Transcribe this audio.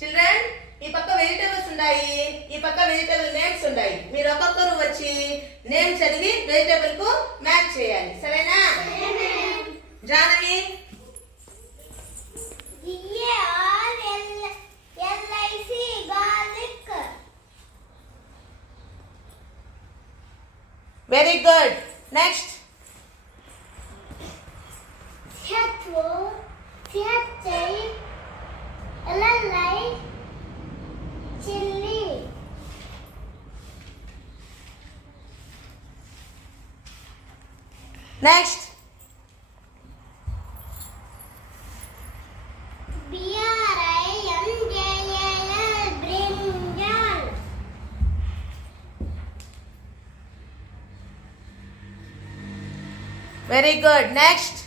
చిల్డ్రన్ ఈ పక్క వెజిటేబుల్స్ ఉన్నాయి, ఈ పక్క వెజిటేబుల్ నేమ్స్ ఉన్నాయి. మీరు ఒక్కొక్కరు వచ్చి నేమ్ చదివి వెజిటేబుల్ కు మ్యాచ్ చేయాలి. సరేనా? Jahnavi very good. Next chilli. Next BRINJAL brinjal. Very good. Next